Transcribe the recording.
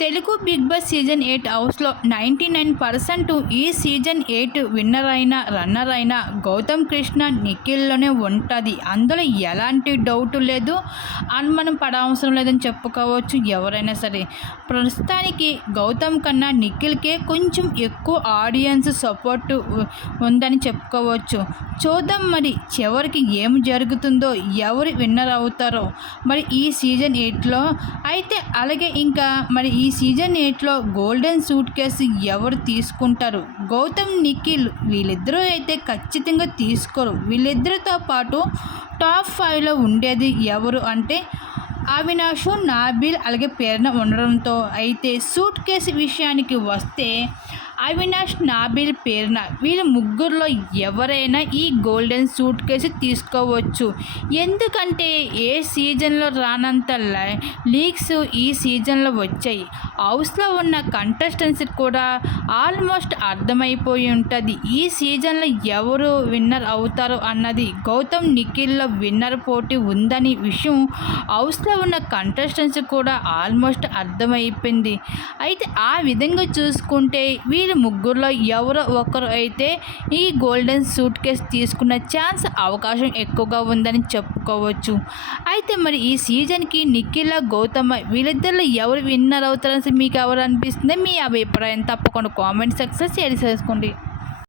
Telugu big boss season 8 హౌస్లో 99% ఈ season 8 winner అయినా రన్నర్ అయినా గౌతమ్ కృష్ణ నిఖిల్లోనే ఉంటుంది. అందులో ఎలాంటి డౌట్ లేదు, అనుమానం పడవసరం లేదని చెప్పుకోవచ్చు ఎవరైనా సరే. ప్రస్తుతానికి గౌతమ్ కన్నా నిఖిల్కే కొంచెం ఎక్కువ ఆడియన్స్ సపోర్ట్ ఉందని చెప్పుకోవచ్చు. చూద్దాం మరి చివరికి ఏం జరుగుతుందో, ఎవరు విన్నర్ అవుతారో మరి ఈ సీజన్ 8లో అయితే. అలాగే ఇంకా మరి ఈ సీజన్ 8లో గోల్డెన్ సూట్ కేసు ఎవరు తీసుకుంటారు? గౌతమ్ నిఖిల్ వీళ్ళిద్దరూ అయితే ఖచ్చితంగా తీసుకోరు. వీళ్ళిద్దరితో పాటు టాప్ 5లో ఉండేది ఎవరు అంటే అవినాష్, నాబిల్ అలాగే ప్రేరణ ఉండడంతో. అయితే సూట్ కేసు విషయానికి వస్తే అవినాష్, నాబిల్, ప్రేరణ వీళ్ళ ముగ్గురులో ఎవరైనా ఈ గోల్డెన్ సూట్ కేసు తీసుకోవచ్చు. ఎందుకంటే ఏ సీజన్లో రానంత లీక్స్ ఈ సీజన్లో వచ్చాయి. హౌస్లో ఉన్న కంటెస్టెంట్స్ కూడా ఆల్మోస్ట్ అర్థమైపోయి ఉంటుంది ఈ సీజన్లో ఎవరు విన్నర్ అవుతారో అన్నది. గౌతమ్ నిఖిల్లో విన్నర్ పోటీ ఉందని విషయం హౌస్లో ఉన్న కంటెస్టెంట్స్ కూడా ఆల్మోస్ట్ అర్థమైపోయింది. అయితే ఆ విధంగా చూసుకుంటే వీళ్ళ ముగ్గురులో ఎవరో ఒకరు అయితే ఈ గోల్డెన్ సూట్ కేసు తీసుకున్న ఛాన్స్ అవకాశం ఎక్కువగా ఉందని చెప్పుకోవచ్చు. అయితే మరి ఈ సీజన్కి నిఖిల్, గౌతమ్ వీళ్ళిద్దరిలో ఎవరు విన్నర్ అవుతారని మీకు ఎవరు అనిపిస్తుంది? మీ అభిప్రాయం తప్పకుండా కామెంట్ సెక్షన్లో షేర్ చేసుకోండి.